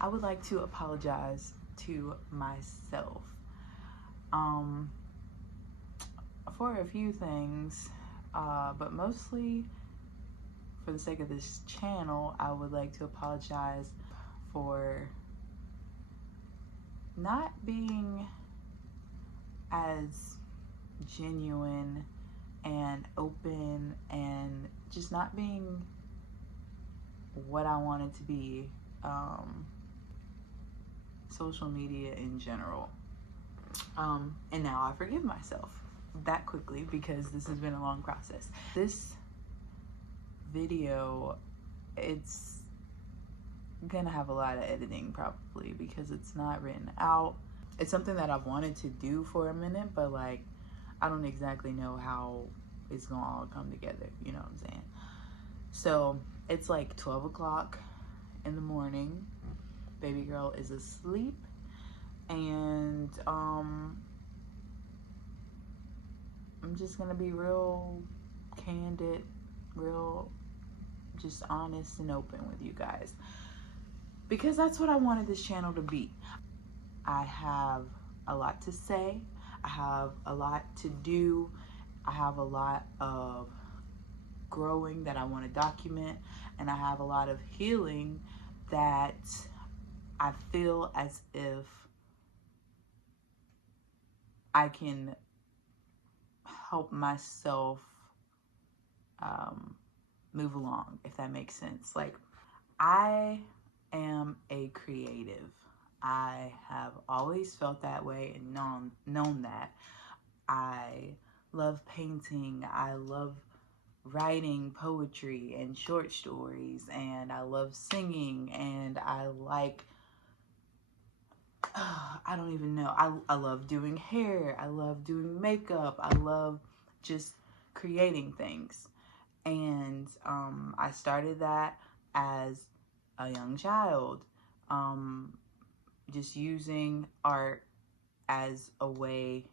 I would like to apologize to myself for a few things, but mostly for the sake of this channel, I would like to apologize for not being as genuine and open and just not being what I wanted to be. Social media in general. And now I forgive myself that quickly because this has been a long process. This video, it's gonna have a lot of editing probably because it's not written out. It's something that I've wanted to do for a minute, but like I don't exactly know how it's gonna all come together, you know what I'm saying? So it's like 12 o'clock in the morning. Baby girl is asleep, and I'm just gonna be real candid, real just honest and open with you guys, because that's what I wanted this channel to be. I have a lot to say, I have a lot to do, I have a lot of growing that I want to document, and I have a lot of healing that I feel as if I can help myself move along, if that makes sense. Like, I am a creative. I have always felt that way and known that. I love painting. I love writing poetry and short stories, and I love singing, and I like I don't even know. I love doing hair. I love doing makeup. I love just creating things. And I started that as a young child, just using art as a way,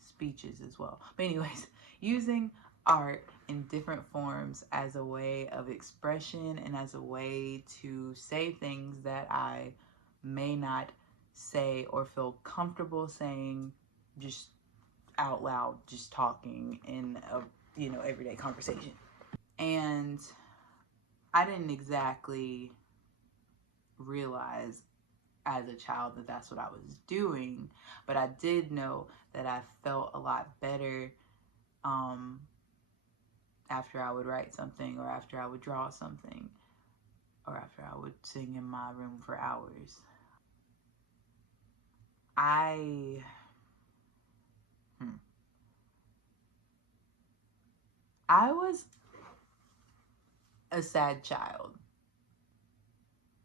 speeches as well. But anyways, using art in different forms as a way of expression and as a way to say things that I may not say or feel comfortable saying just out loud, just talking in a everyday conversation. And I didn't exactly realize as a child that that's what I was doing, but I did know that I felt a lot better after I would write something, or after I would draw something, or after I would sing in my room for hours. I was a sad child.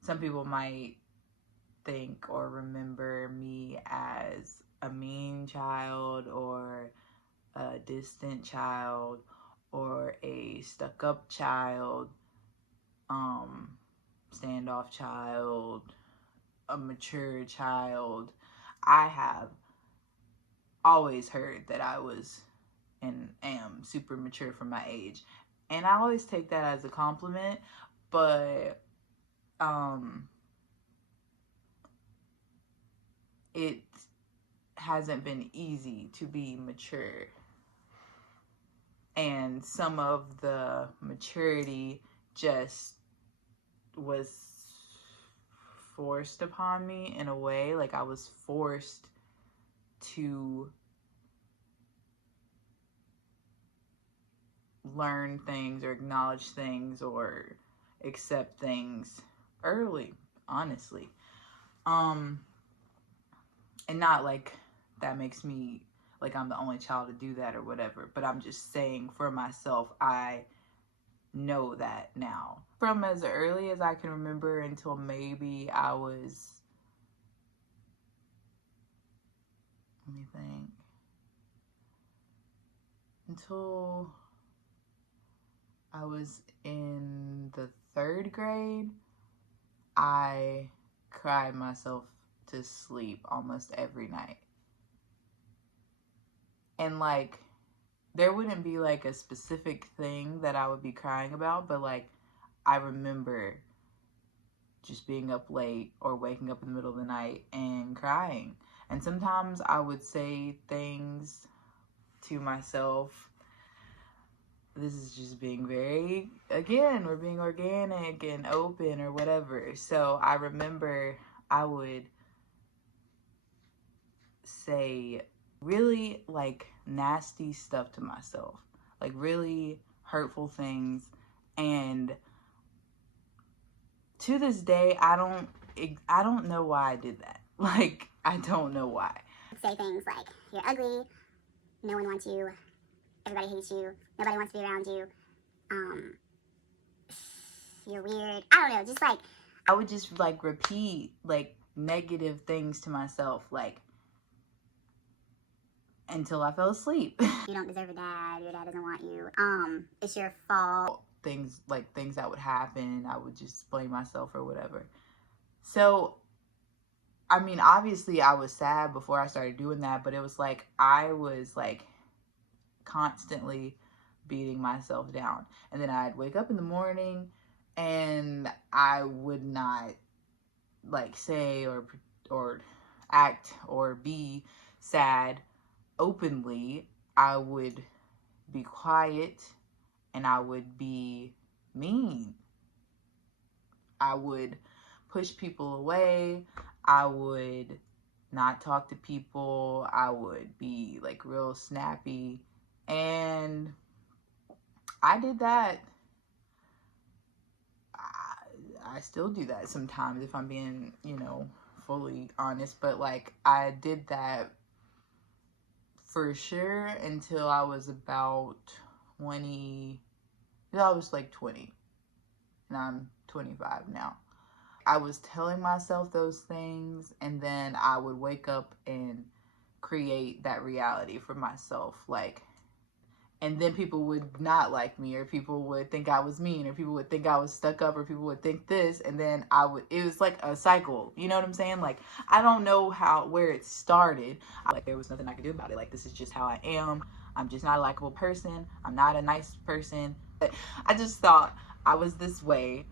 Some people might think or remember me as a mean child, or a distant child, or a stuck-up child, standoff child, a mature child. I have always heard that I was and am super mature for my age, and I always take that as a compliment, but it hasn't been easy to be mature, and some of the maturity just was forced upon me in a way. Like, I was forced to learn things or acknowledge things or accept things early, honestly. And not like that makes me like I'm the only child to do that or whatever, but I'm just saying for myself, I know that now. From as early as I can remember until maybe I was, let me think, until I was in the 3rd grade, I cried myself to sleep almost every night. And like, there wouldn't be like a specific thing that I would be crying about, but like, I remember just being up late or waking up in the middle of the night and crying. And sometimes I would say things to myself. This is just being very, again, we're being organic and open or whatever. So I remember I would say really like nasty stuff to myself, like really hurtful things. And to this day, I don't know why I did that. Like, I don't know why. Say things like, you're ugly, no one wants you, everybody hates you, nobody wants to be around you, you're weird. I don't know, just like, I would just like repeat like negative things to myself, like, until I fell asleep. you don't deserve a dad, your dad doesn't want you, it's your fault. Things that would happen, I would just blame myself or whatever. So, I mean, obviously I was sad before I started doing that, but it was like I was like constantly beating myself down. And then I'd wake up in the morning and I would not like say or act or be sad openly. I would be quiet and I would be mean. I would push people away. I would not talk to people. I would be like real snappy. And I did that. I still do that sometimes if I'm being, fully honest. But like I did that for sure until I was about 20. I was like 20. And I'm 25 now. I was telling myself those things, and then I would wake up and create that reality for myself. Like, and then people would not like me, or people would think I was mean, or people would think I was stuck up, or people would think this, and then it was like a cycle. You know what I'm saying? Like, I don't know where it started. Like, there was nothing I could do about it. Like, this is just how I am. I'm just not a likable person. I'm not a nice person. But I just thought I was this way.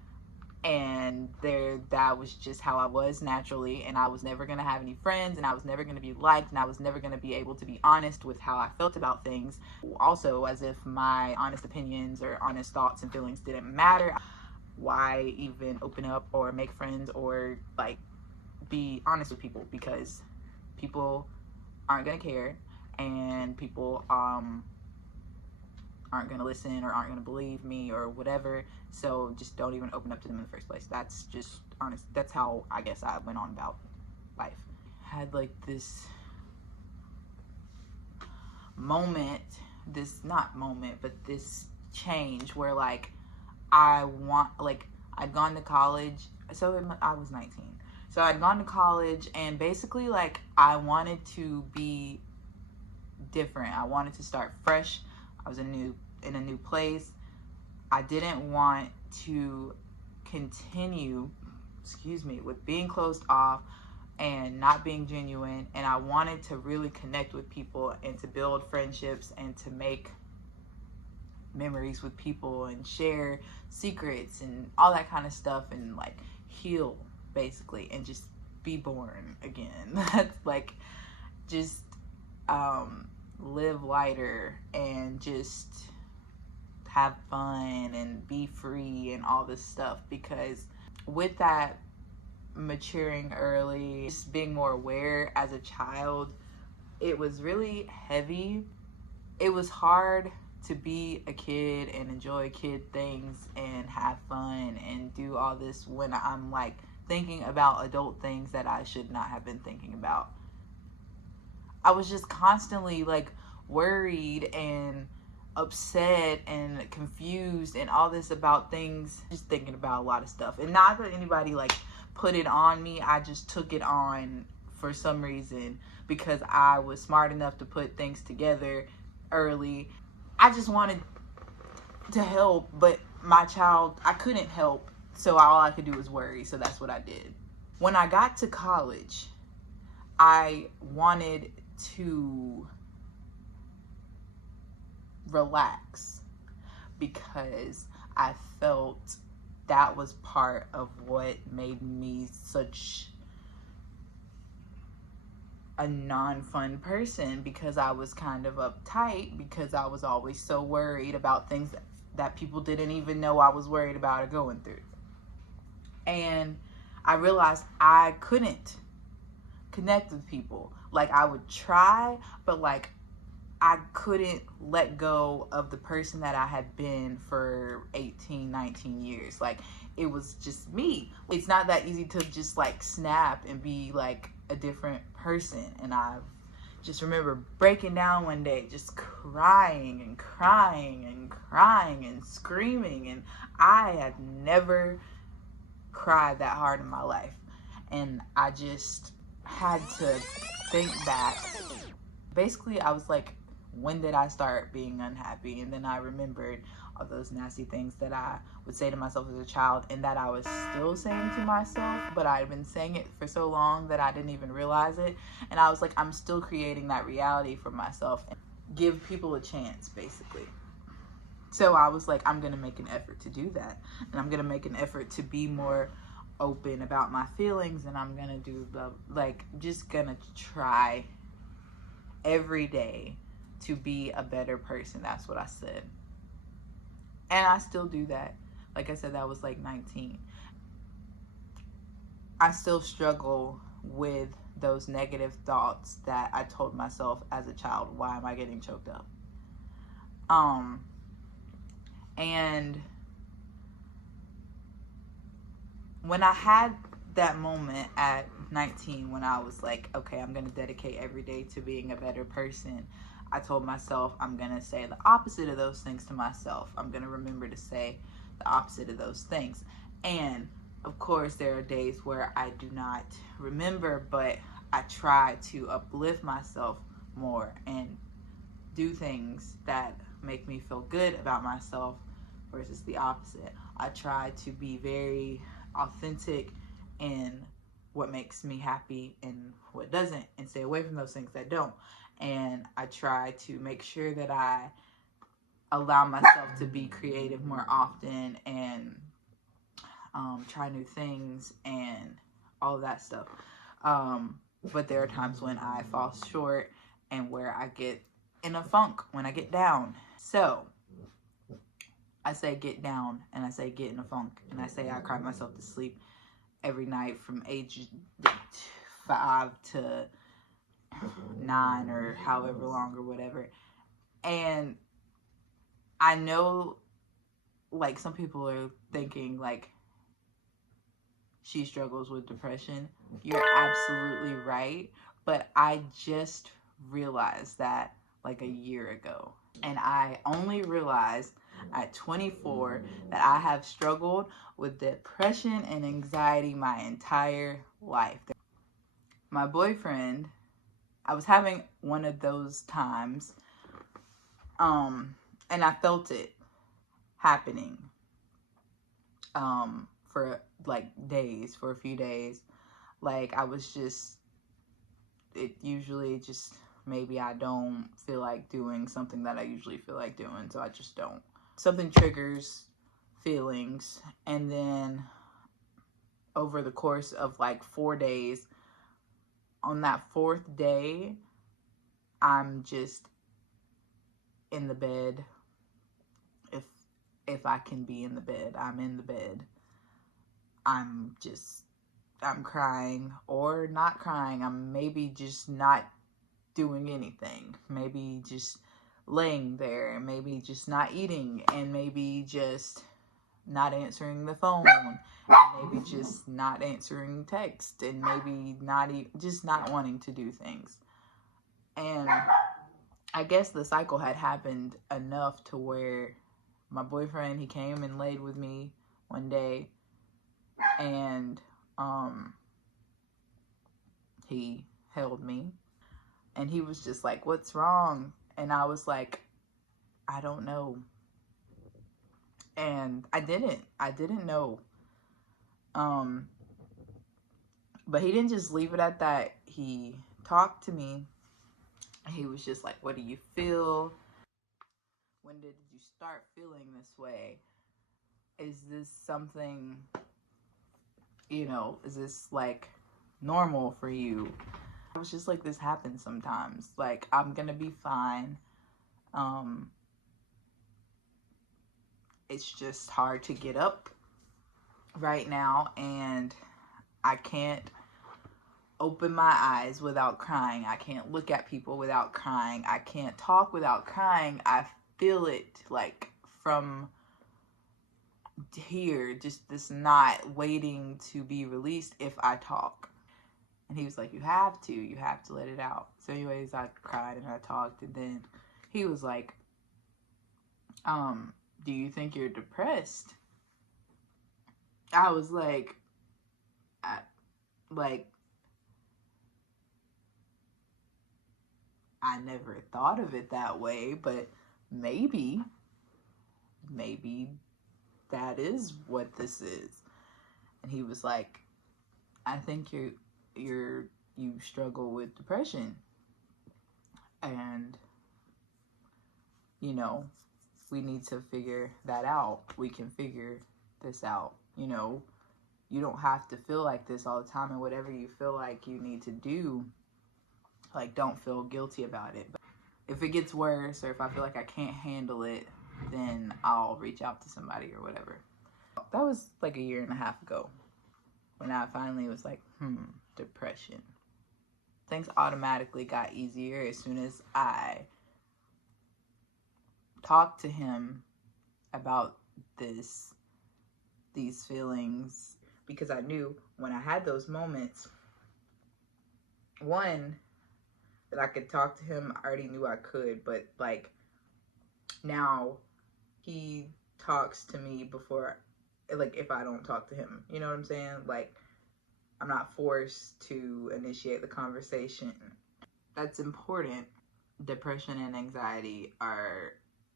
And that was just how I was naturally, and I was never going to have any friends, and I was never going to be liked, and I was never going to be able to be honest with how I felt about things. Also, as if my honest opinions or honest thoughts and feelings didn't matter. Why even open up or make friends or like be honest with people? Because people aren't going to care, and people aren't going to listen or aren't going to believe me or whatever. So just don't even open up to them in the first place. That's just honest. That's how I guess I went on about life. I had like this moment, this change where like I'd gone to college. So I was 19. So I'd gone to college, and basically like I wanted to be different. I wanted to start fresh. I was in a new place. I didn't want to continue, with being closed off and not being genuine. And I wanted to really connect with people and to build friendships and to make memories with people and share secrets and all that kind of stuff, and like heal basically and just be born again. That's like just live lighter and just have fun and be free and all this stuff. Because with that maturing early, just being more aware as a child, it was really heavy. It was hard to be a kid and enjoy kid things and have fun and do all this when I'm like thinking about adult things that I should not have been thinking about. I was just constantly like worried and upset and confused and all this about things, just thinking about a lot of stuff. And not that anybody like put it on me, I just took it on for some reason because I was smart enough to put things together early. I just wanted to help, but I couldn't help, so all I could do was worry. So that's what I did. When I got to college, I wanted to relax because I felt that was part of what made me such a non-fun person, because I was kind of uptight, because I was always so worried about things that people didn't even know I was worried about or going through. And I realized I couldn't connect with people. Like, I would try, but like I couldn't let go of the person that I had been for 18, 19 years. Like, it was just me. It's not that easy to just like snap and be like a different person. And I just remember breaking down one day, just crying and crying and crying and screaming. And I had never cried that hard in my life. And I just had to think back. Basically, I was like, when did I start being unhappy? And then I remembered all those nasty things that I would say to myself as a child, and that I was still saying to myself, but I had been saying it for so long that I didn't even realize it. And I was like, I'm still creating that reality for myself. And give people a chance, basically. So I was like, I'm gonna make an effort to do that, and I'm gonna make an effort to be more open about my feelings, and I'm gonna do the, like, just gonna try every day to be a better person. That's what I said. And I still do that. Like I said, that was like 19. I still struggle with those negative thoughts that I told myself as a child. Why am I getting choked up? And when I had that moment at 19, when I was like, okay, I'm going to dedicate every day to being a better person, I told myself I'm going to say the opposite of those things to myself. I'm going to remember to say the opposite of those things. And of course, there are days where I do not remember, but I try to uplift myself more and do things that make me feel good about myself versus the opposite. I try to be very authentic in what makes me happy and what doesn't, and stay away from those things that don't. And I try to make sure that I allow myself to be creative more often, and try new things and all of that stuff. But there are times when I fall short and where I get in a funk, when I get down. So I say get down, and I say get in a funk, and I say I cry myself to sleep every night from age 5 to 9 or however long or whatever. And I know, like, some people are thinking like she struggles with depression. You're absolutely right, but I just realized that like a year ago. And I only realized at 24 that I have struggled with depression and anxiety my entire life. My boyfriend, I was having one of those times, and I felt it happening for like days, for a few days. Like, I was just, it usually just, maybe I don't feel like doing something that I usually feel like doing, so I just don't. Something triggers feelings, and then over the course of like 4 days, on that 4th day, I'm just in the bed. If I can be in the bed, I'm in the bed. I'm crying or not crying. I'm maybe just not doing anything. Maybe just laying there, and maybe just not eating, and maybe just not answering the phone, and maybe just not answering text, and maybe just not wanting to do things. And I guess the cycle had happened enough to where my boyfriend, he came and laid with me one day, and he held me, and he was just like, "What's wrong?" And I was like, "I don't know." And I didn't know. But he didn't just leave it at that. He talked to me. He was just like, "What do you feel? When did you start feeling this way?" is this something, is this like normal for you? I was just like, this happens sometimes. Like, I'm gonna be fine. It's just hard to get up right now, and I can't open my eyes without crying. I can't look at people without crying. I can't talk without crying. I feel it like from here, just this knot waiting to be released if I talk. And he was like, you have to let it out. So anyways, I cried and I talked, and then he was like, do you think you're depressed? I was like, I never thought of it that way, but maybe that is what this is. And he was like, I think you struggle with depression, and we need to figure that out. We can figure this out. You don't have to feel like this all the time, and whatever you feel like you need to do, like, don't feel guilty about it. But if it gets worse, or if I feel like I can't handle it, then I'll reach out to somebody or whatever. That was like a year and a half ago when I finally was like, depression. Things automatically got easier as soon as I talked to him about these feelings, because I knew when I had those moments, one, that I could talk to him. I already knew I could, but like now he talks to me before, like, if I don't talk to him, you know what I'm saying? Like, I'm not forced to initiate the conversation. That's important. Depression and anxiety are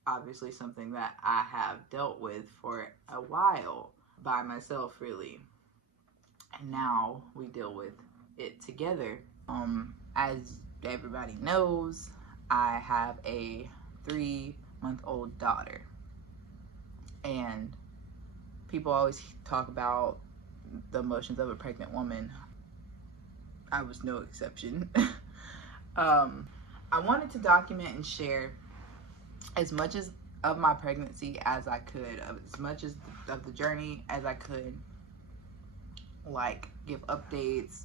obviously something that I have dealt with for a while by myself, really. And now we deal with it together. As everybody knows, I have a 3-month-old daughter. And people always talk about the emotions of a pregnant woman. I was no exception. I wanted to document and share as much of my pregnancy as I could, as much of the journey as I could. Like, give updates,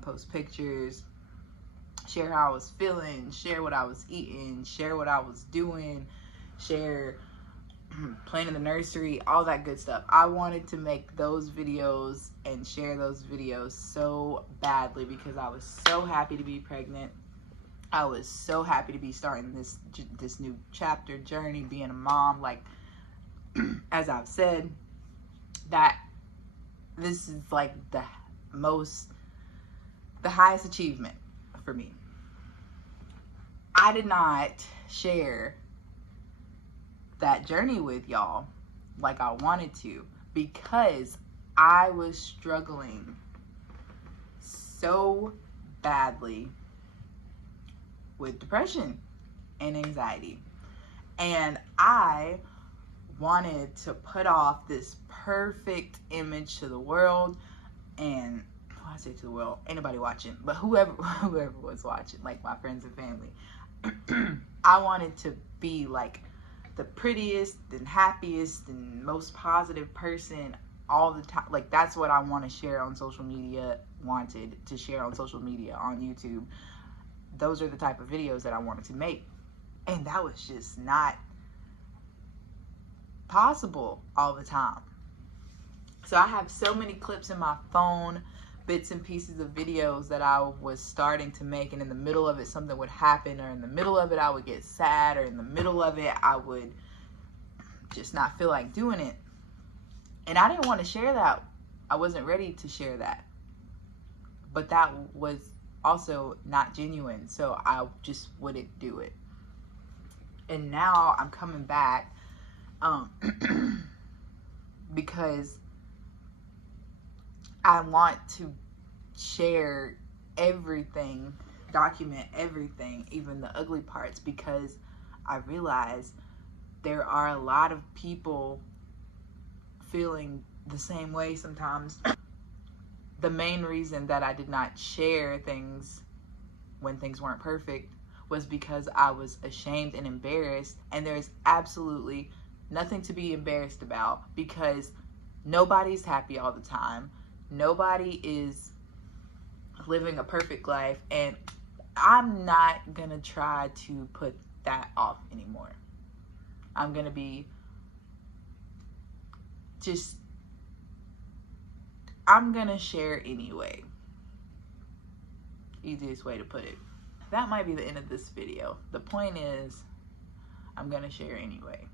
post pictures, share how I was feeling, share what I was eating, share what I was doing, share playing in the nursery, all that good stuff. I wanted to make those videos and share those videos so badly because I was so happy to be pregnant. I was so happy to be starting this new chapter journey, being a mom. Like, as I've said, that this is like the highest achievement for me. I did not share that journey with y'all like I wanted to, because I was struggling so badly with depression and anxiety, and I wanted to put off this perfect image to the world. And I say to the world, ain't nobody watching, but whoever was watching, like my friends and family, I wanted to be like the prettiest and happiest and most positive person all the time. Like, that's what I want to share on social media, wanted to share on social media, on YouTube. Those are the type of videos that I wanted to make. And that was just not possible all the time. So I have so many clips in my phone, bits and pieces of videos that I was starting to make, and in the middle of it something would happen, or in the middle of it I would get sad, or in the middle of it I would just not feel like doing it. And I didn't want to share that. I wasn't ready to share that. But that was also not genuine, so I just wouldn't do it. And now I'm coming back because I want to share everything, document everything, even the ugly parts, because I realize there are a lot of people feeling the same way sometimes. The main reason that I did not share things when things weren't perfect was because I was ashamed and embarrassed, and there's absolutely nothing to be embarrassed about, because nobody's happy all the time. Nobody is living a perfect life, and I'm not gonna try to put that off anymore. I'm gonna be I'm gonna share anyway. Easiest way to put it. That might be the end of this video. The point is, I'm gonna share anyway.